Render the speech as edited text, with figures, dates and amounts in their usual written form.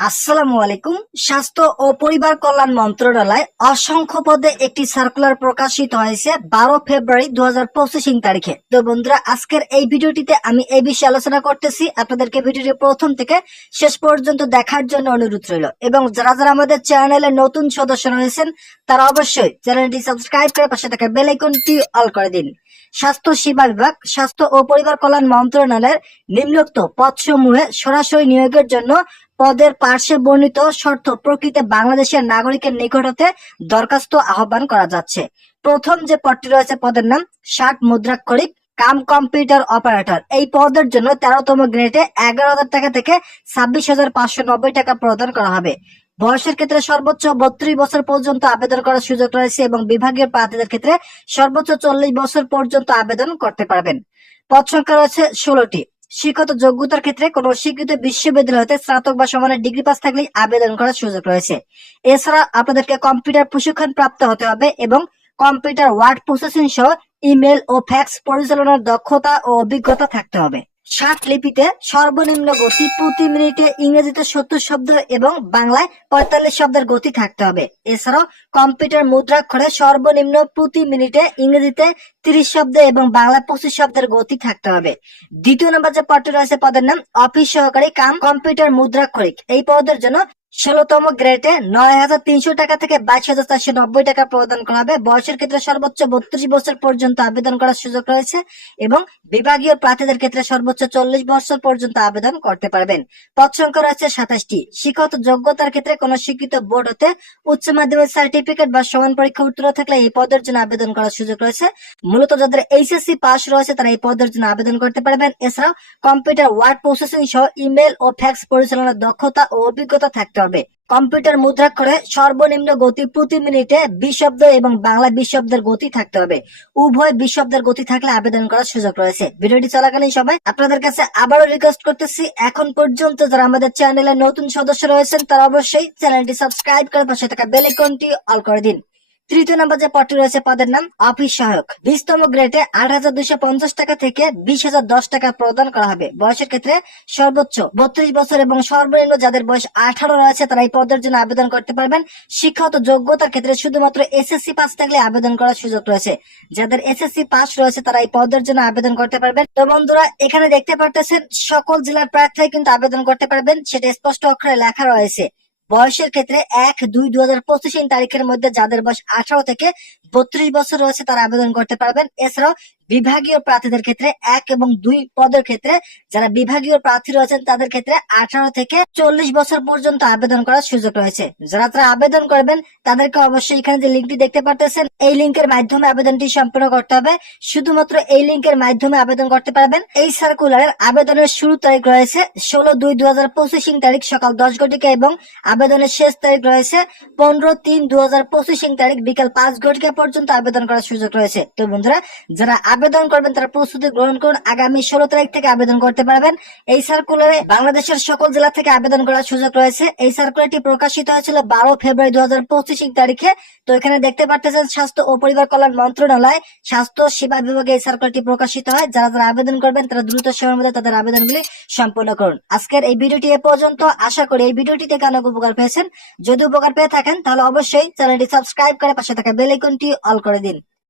আসসালামু আলাইকুম। স্বাস্থ্য ও পরিবার কল্যাণ মন্ত্রণালয় অসংখ্য পদে একটি সার্কুলার প্রকাশিত হয়েছে 12 ফেব্রুয়ারি 2025 তারিখে। তো বন্ধুরা, আজকের এই ভিডিওটিতে আমি এই বিষয়ে আলোচনা করতেছি। আপনাদেরকে ভিডিওটি প্রথম থেকে শেষ পর্যন্ত দেখার জন্য অনুরোধ রইল, এবং যারা যারা আমাদের চ্যানেলে নতুন সদস্য রয়েছেন তারা অবশ্যই চ্যানেলটি সাবস্ক্রাইব করে পাশে থাকা বেল আইকনটি অল করে দিন। স্বাস্থ্য সেবা বিভাগ, স্বাস্থ্য ও পরিবার কল্যাণ মন্ত্রণালয়ের নিম্নোক্ত পদসমূহে সরাসরি নিয়োগের জন্য পদের পার্শ্বে বর্ণিত শর্ত প্রকৃতে বাংলাদেশের নাগরিকের নিকট হতে দরখাস্ত আহ্বান করা যাচ্ছে। প্রথম যে পদটি রয়েছে, পদের নাম 60 মুদ্রাক্ষরিক কাম কম্পিউটার অপারেটর। এই পদের জন্য 13তম গ্রেডে 11,000 টাকা থেকে 26,590 টাকা প্রদান করা হবে। বয়সের ক্ষেত্রে সর্বোচ্চ 32 বছর পর্যন্ত আবেদন করার সুযোগ রয়েছে, এবং বিভাগীয় প্রার্থীদের ক্ষেত্রে সর্বোচ্চ 40 বছর পর্যন্ত আবেদন করতে পারবেন। পদ সংখ্যা রয়েছে 16টি। শিক্ষাগত যোগ্যতার ক্ষেত্রে কোন স্বীকৃত বিশ্ববিদ্যালয় হতে স্নাতক বা সমানের ডিগ্রি পাস থাকলেই আবেদন করার সুযোগ রয়েছে। এছাড়া আপনাদেরকে কম্পিউটার প্রশিক্ষণ প্রাপ্ত হতে হবে, এবং কম্পিউটার ওয়ার্ড প্রসেসিং সহ ইমেল ও ফ্যাক্স পরিচালনার দক্ষতা ও অভিজ্ঞতা থাকতে হবে। 60 লিপিতে সর্বনিম্ন গতি প্রতি মিনিটে ইংরেজিতে 70 শব্দ এবং বাংলায় 45 শব্দের গতি থাকতে হবে। এছাড়াও কম্পিউটার মুদ্রাক্ষরে সর্বনিম্ন প্রতি মিনিটে ইংরেজিতে 30 শব্দ এবং বাংলায় 25 শব্দের গতি থাকতে হবে। দ্বিতীয় নম্বর যে পদটি রয়েছে, পদের নাম অফিস সহকারী কাম কম্পিউটার মুদ্রাক্ষরিক। এই পদের জন্য 16তম গ্রেডে 9,300 টাকা থেকে 22,490 টাকা প্রদান করা হবে। বয়সের ক্ষেত্রে সর্বোচ্চ 32 বছর পর্যন্ত আবেদন করার সুযোগ রয়েছে, এবং বিভাগীয় প্রার্থীদের ক্ষেত্রে সর্বোচ্চ 40 বছর পর্যন্ত আবেদন করতে পারবেন। পদ সংখ্যা রয়েছে 27টি। শিক্ষাগত যোগ্যতার ক্ষেত্রে কোন শিক্ষিত বোর্ড হতে উচ্চ মাধ্যমিক সার্টিফিকেট বা সমান পরীক্ষা উত্তীর্ণ থাকলে এই পদের জন্য আবেদন করার সুযোগ রয়েছে। মূলত যাদের এইচএসসি পাস রয়েছে তারা এই পদের জন্য আবেদন করতে পারবেন। এছাড়াও কম্পিউটার ওয়ার্ড প্রসেসিং সহ ইমেল ও ফ্যাক্স পরিচালনার দক্ষতা ও অভিজ্ঞতা থাকতে হবে। কম্পিউটার মুদ্রাক্ষরে সর্বনিম্ন গতি প্রতি মিনিটে 20 শব্দ এবং বাংলা 20 শব্দের গতি থাকতে হবে। উভয় 20 শব্দের গতি থাকলে আবেদন করার সুযোগ রয়েছে। ভিডিওটি চলাকালীন সবাই আপনাদের কাছে আবারও রিকোয়েস্ট করতেছি, এখন পর্যন্ত যারা আমাদের চ্যানেলে নতুন সদস্য রয়েছেন তারা অবশ্যই চ্যানেলটি সাবস্ক্রাইব করে পাশে থাকা বেল আইকনটি অল করে দিন। তৃতীয় নম্বর যে পদটি রয়েছে, পদের নাম অফিস সহায়ক। 20তম গ্রেডে 8,250 টাকা থেকে 20,010 টাকা প্রদান করা হবে। বয়সের ক্ষেত্রে সর্বোচ্চ 32 বছর এবং সর্বনিম্ন যাদের বয়স 18 রয়েছে তারা এই পদের জন্য আবেদন করতে পারবেন। শিক্ষাগত যোগ্যতার ক্ষেত্রে শুধুমাত্র এসএসসি পাস থাকলে আবেদন করার সুযোগ রয়েছে। যাদের এসএসসি পাস রয়েছে তারা এই পদের জন্য আবেদন করতে পারবেন। তো বন্ধুরা, এখানে দেখতে পারতেছেন সকল জেলার প্রার্থী কিন্তু আবেদন করতে পারবেন, সেটা স্পষ্ট অক্ষরে লেখা রয়েছে। বয়সের ক্ষেত্রে 1-2-2025 তারিখের মধ্যে যাদের বয়স 18 থেকে 32 বছর রয়েছে তারা আবেদন করতে পারবেন। এছাড়াও বিভাগীয় প্রার্থীদের ক্ষেত্রে 1 এবং 2 পদের ক্ষেত্রে যারা বিভাগীয় প্রার্থী রয়েছেন তাদের ক্ষেত্রে 18 থেকে 40 বছর পর্যন্ত আবেদন করার সুযোগ রয়েছে। যারা তারা আবেদন করবেন তাদেরকে অবশ্যই এখানে যে লিঙ্কটি দেখতে পারতেছেন এই লিঙ্কের মাধ্যমে আবেদনটি সম্পন্ন করতে হবে। শুধুমাত্র এই লিঙ্কের মাধ্যমে আবেদন করতে পারবেন। এই সার্কুলারের আবেদনের শুরু তারিখ রয়েছে 16/2/2025 তারিখ সকাল 10 ঘটিকা, এবং আবেদনের শেষ তারিখ রয়েছে 15/3/2025 তারিখ বিকাল 5 ঘটিকা পর্যন্ত আবেদন করার সুযোগ রয়েছে। তো বন্ধুরা, যারা আবেদন করবেন তারা প্রস্তুতি গ্রহণ করুন। আগামী 16 তারিখ থেকে আবেদন করতে পারবেন। এই সার্কুলারে বাংলাদেশের সকল জেলা থেকে আবেদন করার সুযোগ রয়েছে। এই সার্কুলারটি প্রকাশিত হয়েছিল 12 ফেব্রুয়ারি 2025 তারিখে। তো এখানে দেখতে পারতেছেন স্বাস্থ্য ও পরিবার কল্যাণ মন্ত্রণালয় স্বাস্থ্য সেবা বিভাগে এই সার্কুলারটি প্রকাশিত হয়। যারা যারা আবেদন করবেন তারা দ্রুত সময়ের মধ্যে তাদের আবেদনগুলি সম্পন্ন করুন। আজকের এই ভিডিওটি এ পর্যন্ত। আশা করি এই ভিডিওটি থেকে অনেক উপকার পেয়েছেন। যদি উপকার পেয়ে থাকেন তাহলে অবশ্যই চ্যানেলটি সাবস্ক্রাইব করে পাশে থাকা বেল আইকনটি অল করে দিন।